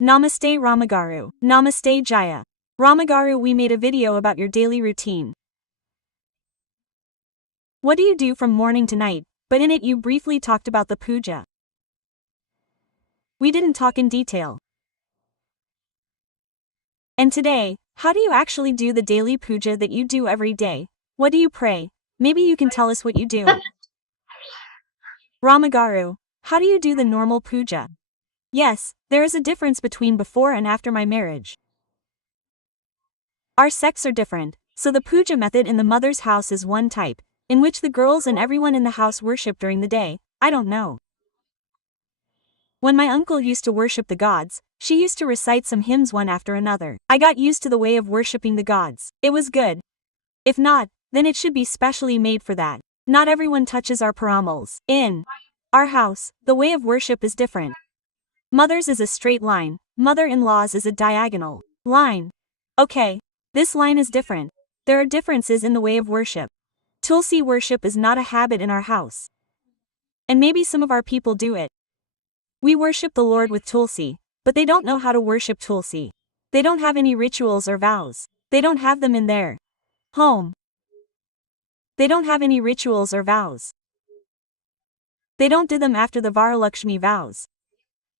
Namaste Ramagaru. Namaste Jaya. Ramagaru, we made a video about your daily routine. What do you do from morning to night? But in it you briefly talked about the puja. We didn't talk in detail. And today, how do you actually do the daily puja that you do every day? What do you pray? Maybe you can tell us what you do. Ramagaru, how do you do the normal puja? Yes, there is a difference between before and after my marriage. Our sects are different, so the puja method in the mother's house is one type, in which the girls and everyone in the house worship during the day. I don't know. When my uncle used to worship the gods, she used to recite some hymns one after another. I got used to the way of worshipping the gods. It was good. If not, then it should be specially made for that. Not everyone touches our paramals. In our house, the way of worship is different. Mother's is a straight line, mother-in-law's is a diagonal line. Okay, this line is different. There are differences in the way of worship. Tulsi worship is not a habit in our house. And maybe some of our people do it. We worship the Lord with Tulsi, but they don't know how to worship Tulsi. They don't have any rituals or vows. They don't have them in their home. They don't have any rituals or vows. They don't do them after the Varalakshmi vows.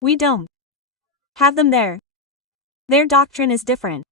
We don't have them there. Their doctrine is different.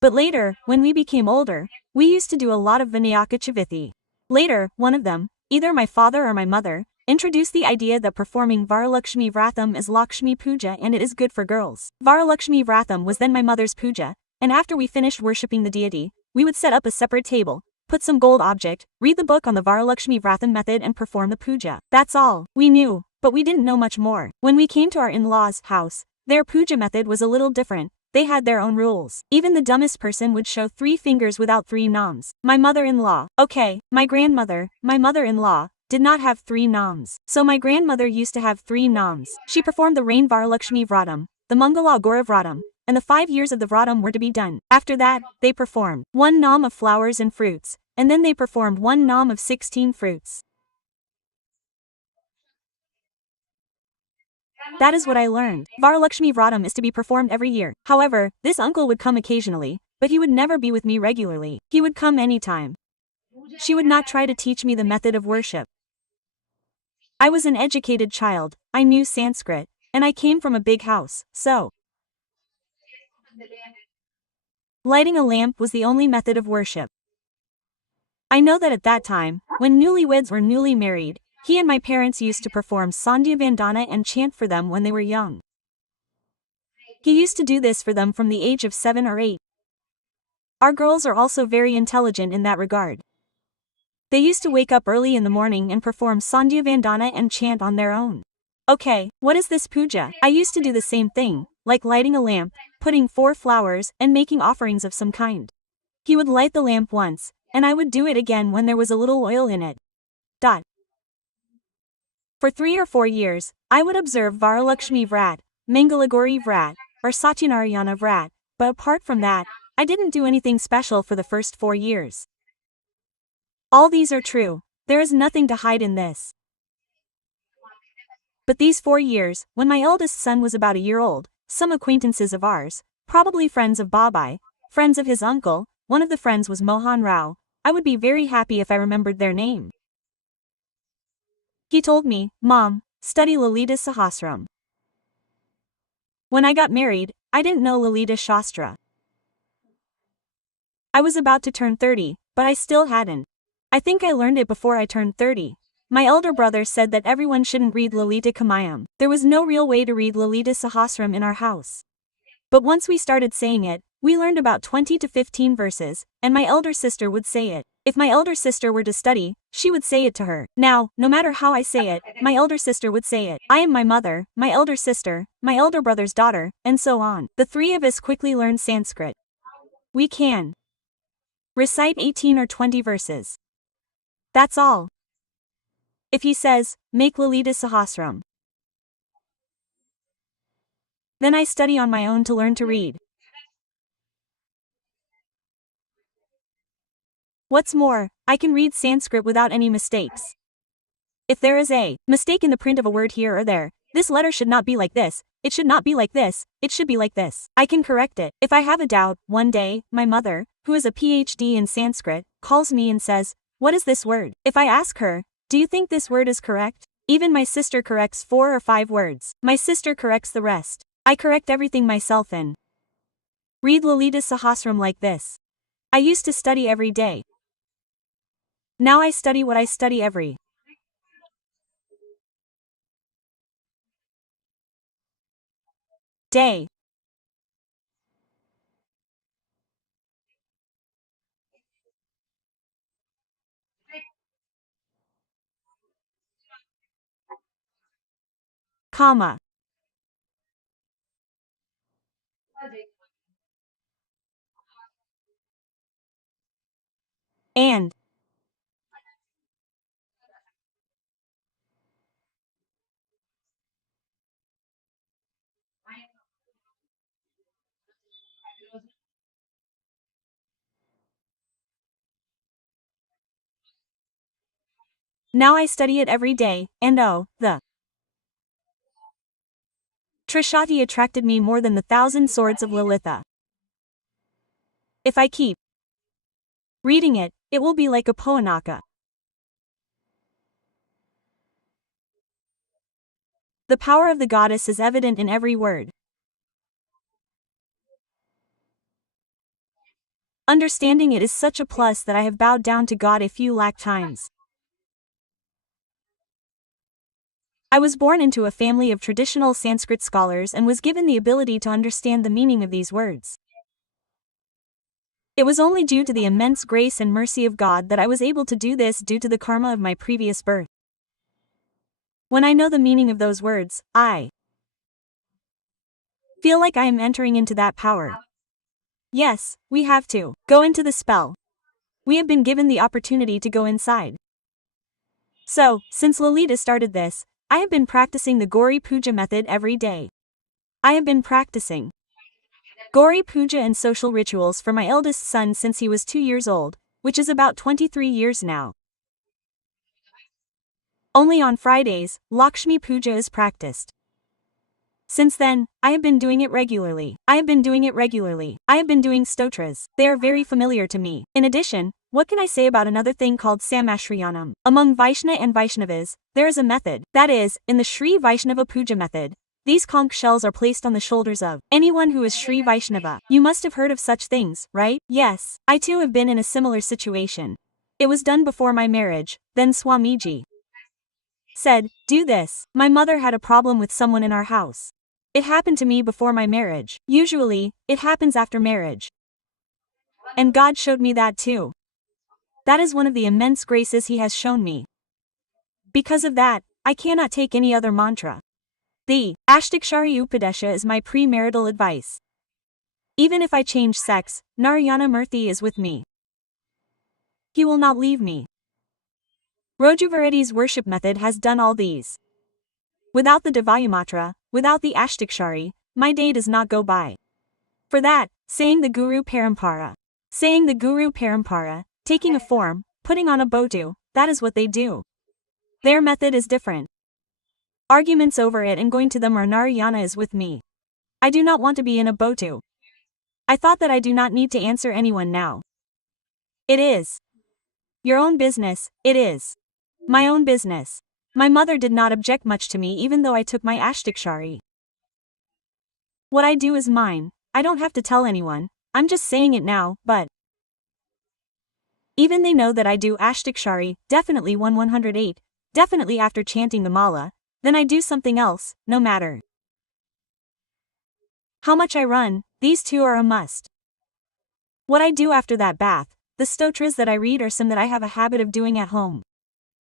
But later, when we became older, we used to do a lot of Vinayaka Chavithi. Later, one of them, either my father or my mother, introduced the idea that performing Varalakshmi Vratham is Lakshmi Puja and it is good for girls. Varalakshmi Vratham was then my mother's puja, and after we finished worshipping the deity, we would set up a separate table, put some gold object, read the book on the Varalakshmi Vratham method and perform the puja. That's all we knew, but we didn't know much more. When we came to our in-laws' house, their puja method was a little different. They had their own rules. Even the dumbest person would show 3 fingers without 3 noms. My mother-in-law, okay, my grandmother, my mother-in-law, did not have 3 noms. So my grandmother used to have 3 noms. She performed the Rain Varalakshmi Vratam, the Mangala Gora Vratam, and the 5 years of the Vratam were to be done. After that, they performed 1 nom of flowers and fruits, and then they performed 1 nom of 16 fruits. That is what I learned. Varalakshmi Vratam is to be performed every year. However, this uncle would come occasionally, but he would never be with me regularly. He would come anytime. She would not try to teach me the method of worship. I was an educated child, I knew Sanskrit, and I came from a big house, so lighting a lamp was the only method of worship. I know that at that time, when newlyweds were newly married, he and my parents used to perform Sandhya Vandana and chant for them when they were young. He used to do this for them from the age of 7 or 8. Our girls are also very intelligent in that regard. They used to wake up early in the morning and perform Sandhya Vandana and chant on their own. Okay, what is this puja? I used to do the same thing, like lighting a lamp, putting 4 flowers, and making offerings of some kind. He would light the lamp once, and I would do it again when there was a little oil in it. For 3 or 4 years, I would observe Varalakshmi Vrat, Mangalagori Vrat, or Satyanarayana Vrat, but apart from that, I didn't do anything special for the first 4 years. All these are true, there is nothing to hide in this. But these 4 years, when my eldest son was about a year old, some acquaintances of ours, probably friends of Babai, friends of his uncle, one of the friends was Mohan Rao, I would be very happy if I remembered their name. He told me, Mom, study Lalita Sahasram. When I got married, I didn't know Lalita Shastra. I was about to turn 30, but I still hadn't. I think I learned it before I turned 30. My elder brother said that everyone shouldn't read Lalita Kamayam. There was no real way to read Lalita Sahasram in our house. But once we started saying it, we learned about 20 to 15 verses, and my elder sister would say it. If my elder sister were to study, she would say it to her. Now, no matter how I say it, my elder sister would say it. I am my mother, my elder sister, my elder brother's daughter, and so on. The 3 of us quickly learned Sanskrit. We can recite 18 or 20 verses. That's all. If he says, make Lalita Sahasram, then I study on my own to learn to read. What's more, I can read Sanskrit without any mistakes. If there is a mistake in the print of a word here or there, this letter should not be like this, it should not be like this, it should be like this. I can correct it. If I have a doubt, one day, my mother, who is a PhD in Sanskrit, calls me and says, "What is this word?" If I ask her, "Do you think this word is correct?" Even my sister corrects 4 or 5 words. My sister corrects the rest. I correct everything myself and read Lalita Sahasram like this. I used to study every day. Now I study what I study every day. Comma. And now I study it every day, and oh, the Trishati attracted me more than the 1,000 swords of Lalitha. If I keep reading it, it will be like a Poanaka. The power of the goddess is evident in every word. Understanding it is such a plus that I have bowed down to God a few lakh times. I was born into a family of traditional Sanskrit scholars and was given the ability to understand the meaning of these words. It was only due to the immense grace and mercy of God that I was able to do this due to the karma of my previous birth. When I know the meaning of those words, I feel like I am entering into that power. Yes, we have to go into the spell. We have been given the opportunity to go inside. So, since Lolita started this, I have been practicing the Gauri Puja method every day. I have been practicing Gauri Puja and social rituals for my eldest son since he was 2 years old, which is about 23 years now. Only on Fridays, Lakshmi Puja is practiced. Since then, I have been doing it regularly. I have been doing stotras. They are very familiar to me. In addition, what can I say about another thing called Samashriyanam? Among Vaishnava and Vaishnavas, there is a method. That is, in the Sri Vaishnava Puja method, these conch shells are placed on the shoulders of anyone who is Sri Vaishnava. You must have heard of such things, right? Yes, I too have been in a similar situation. It was done before my marriage, then Swamiji said, "Do this." My mother had a problem with someone in our house. It happened to me before my marriage. Usually, it happens after marriage. And God showed me that too. That is one of the immense graces He has shown me. Because of that, I cannot take any other mantra. The Ashtakshari Upadesha is my premarital advice. Even if I change sex, Narayana Murthy is with me. He will not leave me. Rojuvaredi's worship method has done all these. Without the Devayamatra, without the Ashtakshari, my day does not go by. For that, saying the Guru Parampara, taking a form, putting on a botu, that is what they do. Their method is different. Arguments over it and going to them are Narayana is with me. I do not want to be in a botu. I thought that I do not need to answer anyone now. It is your own business, it is my own business. My mother did not object much to me even though I took my Ashtakshari. What I do is mine, I don't have to tell anyone, I'm just saying it now, but even they know that I do Ashtakshari, definitely 108, definitely after chanting the mala, then I do something else, no matter how much I run, these two are a must. What I do after that bath, the stotras that I read are some that I have a habit of doing at home.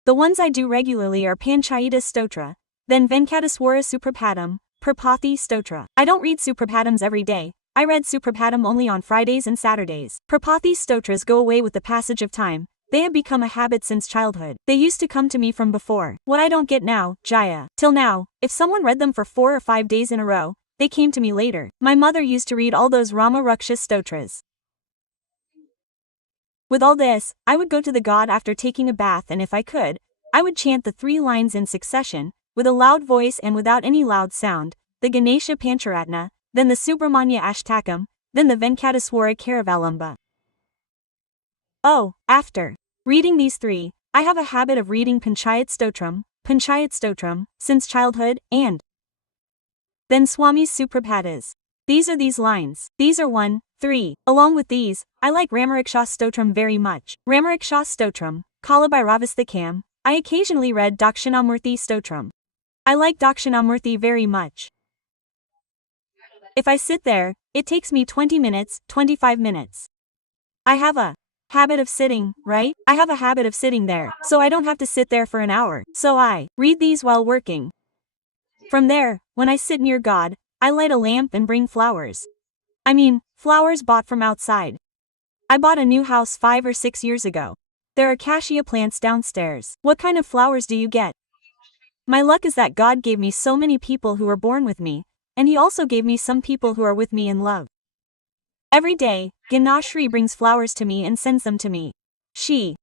The ones I do regularly are Panchayita Stotra, then Venkateswara Suprapadam, Prapati Stotra. I don't read Suprapadams every day, I read Suprapadam only on Fridays and Saturdays. Prapati Stotras go away with the passage of time, they have become a habit since childhood. They used to come to me from before. What I don't get now, Jaya. Till now, if someone read them for 4 or 5 days in a row, they came to me later. My mother used to read all those Rama Raksha Stotras. With all this, I would go to the god after taking a bath and if I could, I would chant the 3 lines in succession, with a loud voice and without any loud sound, the Ganesha Pancharatna, then the Subramanya Ashtakam, then the Venkateswara Karavalamba. Oh, after reading these three, I have a habit of reading Panchayat Stotram, since childhood, and then Swami's Suprabhatas. These are these lines. These are 1, 3. Along with these, I like Ramariksha Stotram very much. Ramariksha Stotram, Kalabhairavasthikam. I occasionally read Dakshinamurthy Stotram. I like Dakshinamurthy very much. If I sit there, it takes me 20 minutes, 25 minutes. I have a habit of sitting, right? I have a habit of sitting there, so I don't have to sit there for an hour. So I read these while working. From there, when I sit near God, I light a lamp and bring flowers. I mean, flowers bought from outside. I bought a new house 5 or 6 years ago. There are cassia plants downstairs. What kind of flowers do you get? My luck is that God gave me so many people who were born with me, and He also gave me some people who are with me in love. Every day, Ganashri brings flowers to me and sends them to me. She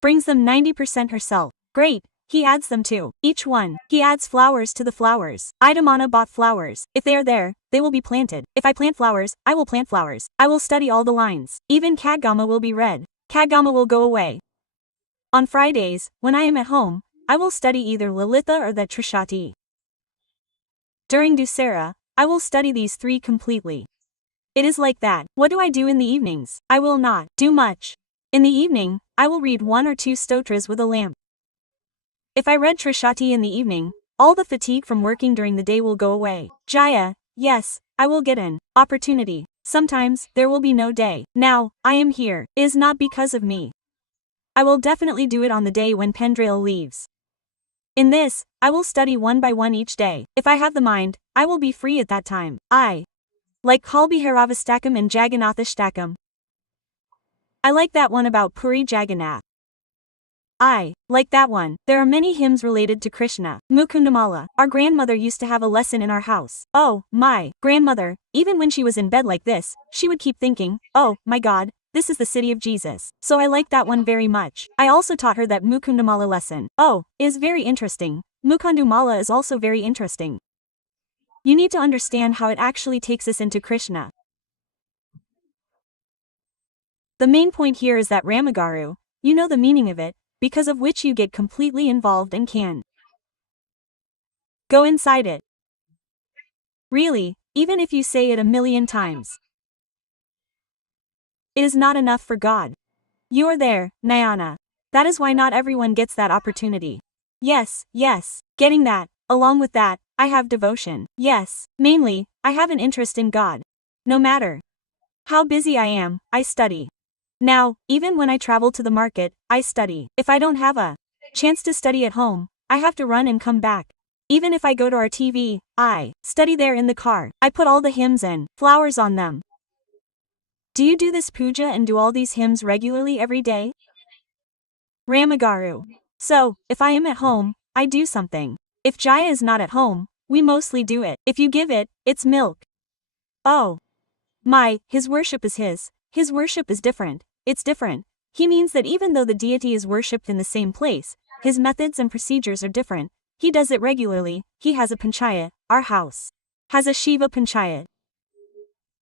brings them 90% herself. Great. He adds them too. Each one. He adds flowers to the flowers. Idamana bought flowers. If they are there, they will be planted. If I plant flowers, I will plant flowers. I will study all the lines. Even Kadgama will be read. Kadgama will go away. On Fridays, when I am at home, I will study either Lalitha or the Trishati. During Dussehra, I will study these three completely. It is like that. What do I do in the evenings? I will not do much. In the evening, I will read 1 or 2 stotras with a lamp. If I read Trishati in the evening, all the fatigue from working during the day will go away. Jaya, yes, I will get an opportunity. Sometimes, there will be no day. Now, I am here. It is not because of me. I will definitely do it on the day when Pendrail leaves. In this, I will study 1 by 1 each day. If I have the mind, I will be free at that time. I like Kalbhairavastakam and Jagannathashtakam. I like that one about Puri Jagannath. I like that one. There are many hymns related to Krishna. Mukundamala. Our grandmother used to have a lesson in our house. Oh, my grandmother, even when she was in bed like this, she would keep thinking, oh, my God, this is the city of Jesus. So I like that one very much. I also taught her that Mukundamala lesson. Oh, it is very interesting. Mukundamala is also very interesting. You need to understand how it actually takes us into Krishna. The main point here is that Ramagaru, you know the meaning of it, because of which you get completely involved and can go inside it. Really, even if you say it a million times, it is not enough for God. You are there, Nayana. That is why not everyone gets that opportunity. Yes, getting that. Along with that, I have devotion. Yes, mainly, I have an interest in God. No matter how busy I am, I study. Now, even when I travel to the market, I study. If I don't have a chance to study at home, I have to run and come back. Even if I go to our TV, I study there in the car. I put all the hymns and flowers on them. Do you do this puja and do all these hymns regularly every day? Ramagaru. So, if I am at home, I do something. If Jaya is not at home, we mostly do it. If you give it, it's milk. Oh. His worship is his worship is different. It's different. He means that even though the deity is worshipped in the same place, his methods and procedures are different. He does it regularly. He has a panchayat. Our house has a Shiva panchayat.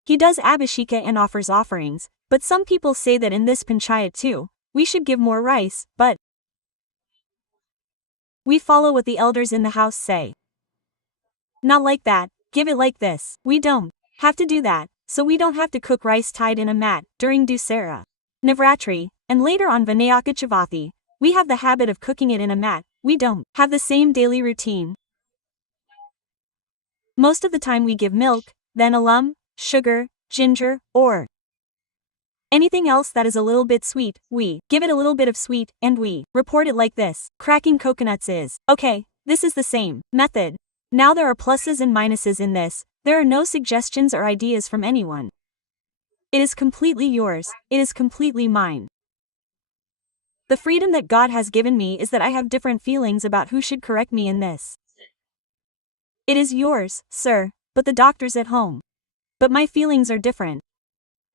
He does abhisheka and offers offerings, but some people say that in this panchayat too, we should give more rice, but we follow what the elders in the house say. Not like that, give it like this. We don't have to do that, so we don't have to cook rice tied in a mat during Dussehra, Navratri, and later on Vinayaka Chavithi. We have the habit of cooking it in a mat. We don't have the same daily routine. Most of the time we give milk, then alum, sugar, ginger, or anything else that is a little bit sweet. We give it a little bit of sweet, and we report it like this. Cracking coconuts is okay. This is the same method. Now there are pluses and minuses in this. There are no suggestions or ideas from anyone. It is completely yours. It is completely mine. The freedom that God has given me is that I have different feelings about who should correct me in this. It is yours, sir, but the doctor's at home. But my feelings are different.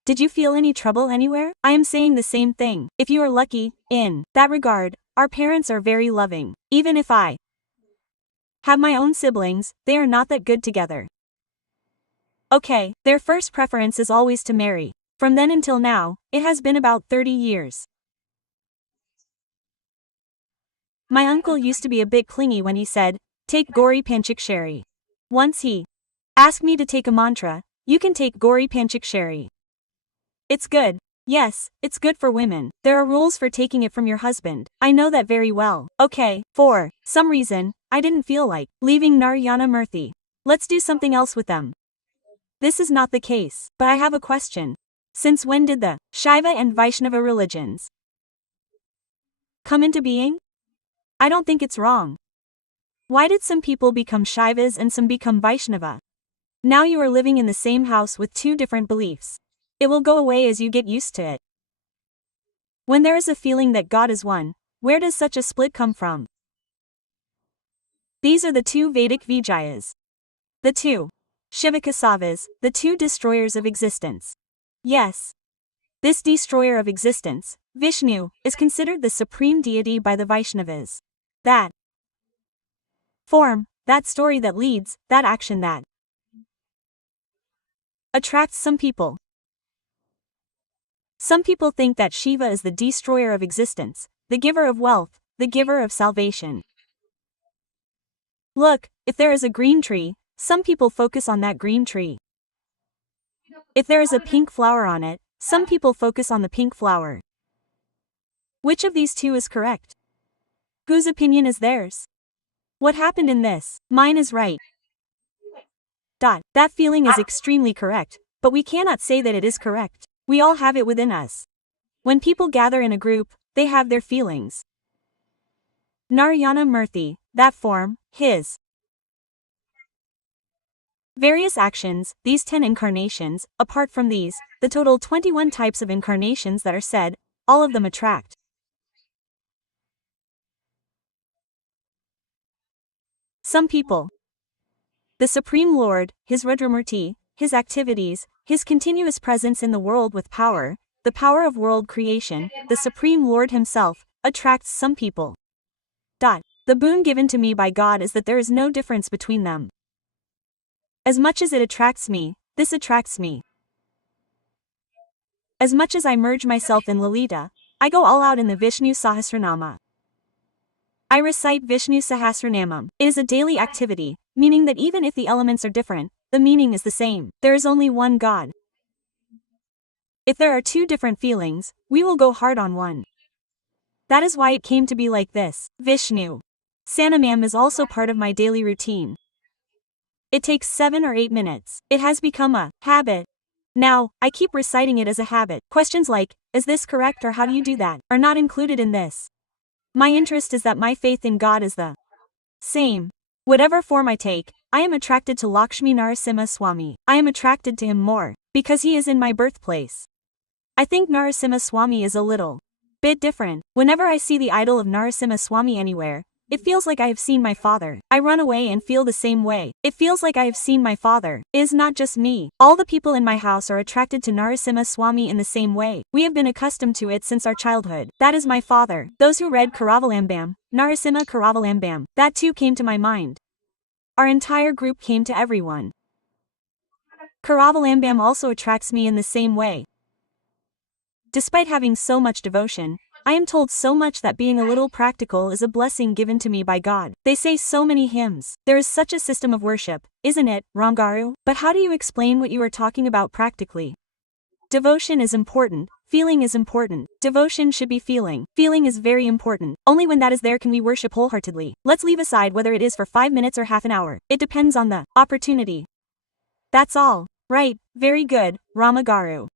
Did you feel any trouble anywhere? I am saying the same thing. If you are lucky, in that regard, our parents are very loving. Even if I Have my own siblings, they are not that good together. Okay, their first preference is always to marry. From then until now, it has been about 30 years. My uncle used to be a bit clingy when he said, take Gori Panchik Sherry. Once he asked me to take a mantra, you can take Gori Panchik Sherry. It's good. Yes, it's good for women. There are rules for taking it from your husband. I know that very well. Okay, for some reason, I didn't feel like leaving Narayana Murthy. Let's do something else with them. This is not the case, but I have a question. Since when did the Shaiva and Vaishnava religions come into being? I don't think it's wrong. Why did some people become Shaivas and some become Vaishnava? Now you are living in the same house with two different beliefs. It will go away as you get used to it. When there is a feeling that God is one, where does such a split come from? These are the two Vedic Vijayas. The two Shivakasavas, the two destroyers of existence. Yes. This destroyer of existence, Vishnu, is considered the supreme deity by the Vaishnavas. That form, that story that leads, that action that attracts some people. Some people think that Shiva is the destroyer of existence, the giver of wealth, the giver of salvation. Look, if there is a green tree, some people focus on that green tree. If there is a pink flower on it, some people focus on the pink flower. Which of these two is correct? Whose opinion is theirs? What happened in this? Mine is right. That feeling is extremely correct, but we cannot say that it is correct. We all have it within us. When people gather in a group, they have their feelings. Narayana Murthy, that form, his various actions, these 10 incarnations, apart from these, the total 21 types of incarnations that are said, all of them attract some people. The Supreme Lord, his Rudramurti, his activities, his continuous presence in the world with power, the power of world creation, the Supreme Lord himself, attracts some people. The boon given to me by God is that there is no difference between them. As much as it attracts me, this attracts me. As much as I merge myself in Lalita, I go all out in the Vishnu Sahasranama. I recite Vishnu Sahasranamam. It is a daily activity, meaning that even if the elements are different, the meaning is the same. There is only one God. If there are two different feelings, we will go hard on one. That is why it came to be like this. Vishnu Sanamam is also part of my daily routine. It takes 7 or 8 minutes. It has become a habit. Now, I keep reciting it as a habit. Questions like, is this correct or how do you do that, are not included in this. My interest is that my faith in God is the same. Whatever form I take, I am attracted to Lakshmi Narasimha Swami. I am attracted to him more, because he is in my birthplace. I think Narasimha Swami is a little bit different. Whenever I see the idol of Narasimha Swami anywhere, it feels like I have seen my father. I run away and feel the same way. It feels like I have seen my father. It is not just me. All the people in my house are attracted to Narasimha Swami in the same way. We have been accustomed to it since our childhood. That is my father. Those who read Karavalambam, Narasimha Karavalambam, that too came to my mind. Our entire group came to everyone. Karavalambam also attracts me in the same way. Despite having so much devotion, I am told so much that being a little practical is a blessing given to me by God. They say so many hymns. There is such a system of worship, isn't it, Ramgaru? But how do you explain what you are talking about practically? Devotion is important. Feeling is important. Devotion should be feeling. Feeling is very important. Only when that is there can we worship wholeheartedly. Let's leave aside whether it is for 5 minutes or half an hour. It depends on the opportunity. That's all. Right, very good, Ramagaru.